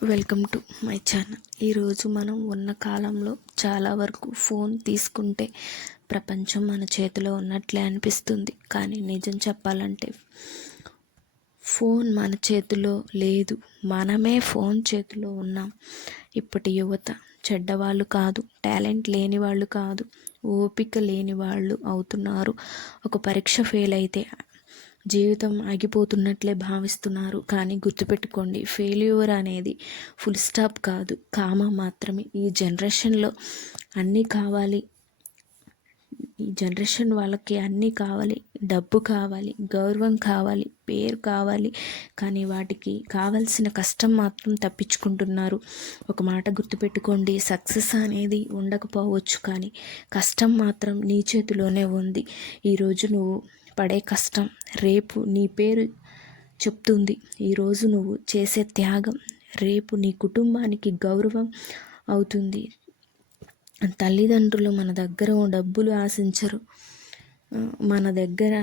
Welcome to my channel. ఈరోజు మనం ఉన్న కాలంలో చాలా వరకు ఫోన్ తీసుకుంటే ప్రపంచం మన చేతిలో ఉన్నట్లే అనిపిస్తుంది. కానీ నిజం చెప్పాలంటే ఫోన్ మన చేతిలో లేదు, మనమే ఫోన్ చేతిలో ఉన్నాం. ఇప్పటి యువత చెడ్డవాళ్ళు కాదు, టాలెంట్ లేని వాళ్ళు కాదు, ఓపిక లేని వాళ్ళు అవుతున్నారు. ఒక పరీక్ష ఫెయిల్ అయితే జీవితం ఆగిపోతున్నట్లే భావిస్తున్నారు. కానీ గుర్తుపెట్టుకోండి, ఫెయిల్యూర్ అనేది ఫుల్ స్టాప్ కాదు, కామా మాత్రమే. ఈ జనరేషన్లో అన్నీ కావాలి, ఈ జనరేషన్ వాళ్ళకి అన్నీ కావాలి. డబ్బు కావాలి, గౌరవం కావాలి, పేరు కావాలి. కానీ వాటికి కావాల్సిన కష్టం మాత్రం తప్పించుకుంటున్నారు. ఒక మాట గుర్తుపెట్టుకోండి, సక్సెస్ అనేది ఉండకపోవచ్చు, కానీ కష్టం మాత్రం నీ చేతిలోనే ఉంది. ఈరోజు నువ్వు పడే కష్టం రేపు నీ పేరు చెప్తుంది. ఈరోజు నువ్వు చేసే త్యాగం రేపు నీ కుటుంబానికి గౌరవం అవుతుంది. తల్లిదండ్రులు మన దగ్గర డబ్బులు ఆశించరు, మన దగ్గర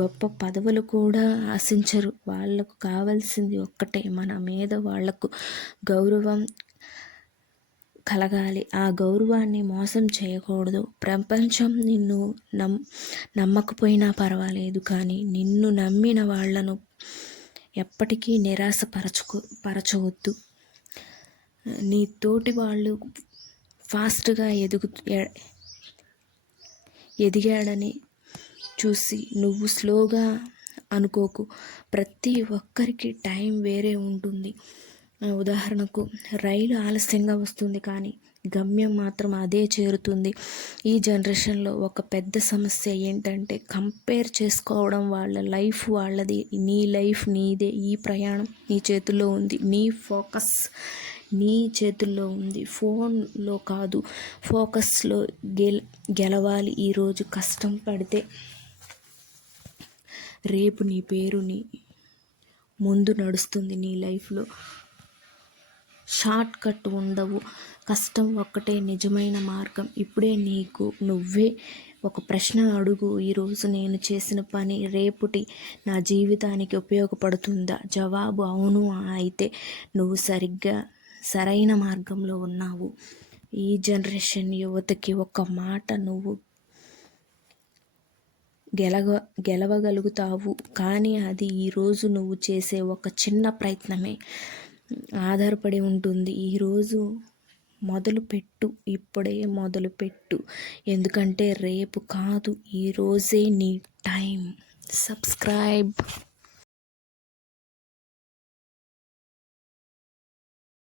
గొప్ప పదవులు కూడా ఆశించరు. వాళ్ళకు కావాల్సింది ఒక్కటే, మన మీద వాళ్లకు గౌరవం కలగాలి. ఆ గౌరవాన్ని మోసం చేయకూడదు. ప్రపంచం నిన్ను నమ్మకపోయినా పర్వాలేదు, కానీ నిన్ను నమ్మిన వాళ్లను ఎప్పటికీ పరచవద్దు. నీ తోటి వాళ్ళు ఫాస్ట్గా ఎదిగాడని చూసి నువ్వు స్లోగా అనుకోకు. ప్రతి ఒక్కరికి టైం వేరే ఉంటుంది. ఉదాహరణకు రైలు ఆలస్యంగా వస్తుంది, కానీ గమ్యం మాత్రం అదే చేరుతుంది. ఈ జనరేషన్లో ఒక పెద్ద సమస్య ఏంటంటే కంపేర్ చేసుకోవడం. వాళ్ళ లైఫ్ వాళ్ళది, నీ లైఫ్ నీదే. ఈ ప్రయాణం నీ చేతుల్లో ఉంది, నీ ఫోకస్ నీ చేతుల్లో ఉంది, ఫోన్లో కాదు. ఫోకస్లో గెలవాలి. ఈరోజు కష్టం పడితే రేపు నీ పేరు నీ ముందు నడుస్తుంది. నీ లైఫ్లో షార్ట్ కట్ ఉండవు. కష్టం ఒక్కటే నిజమైన మార్గం. ఇప్పుడే నీకు నువ్వే ఒక ప్రశ్న అడుగు, ఈరోజు నేను చేసిన పని రేపటి నా జీవితానికి ఉపయోగపడుతుందా? జవాబు అవును అయితే నువ్వు సరైన మార్గంలో ఉన్నావు. ఈ జనరేషన్ యువతకి ఒక మాట, నువ్వు గెలవగలుగుతావు, కానీ అది ఈరోజు నువ్వు చేసే ఒక చిన్న ప్రయత్నమే ఆధారపడి ఉంటుంది. ఈరోజు మొదలుపెట్టు, ఇప్పుడే మొదలుపెట్టు. ఎందుకంటే రేపు కాదు, ఈరోజే నీ టైం. సబ్స్క్రైబ్.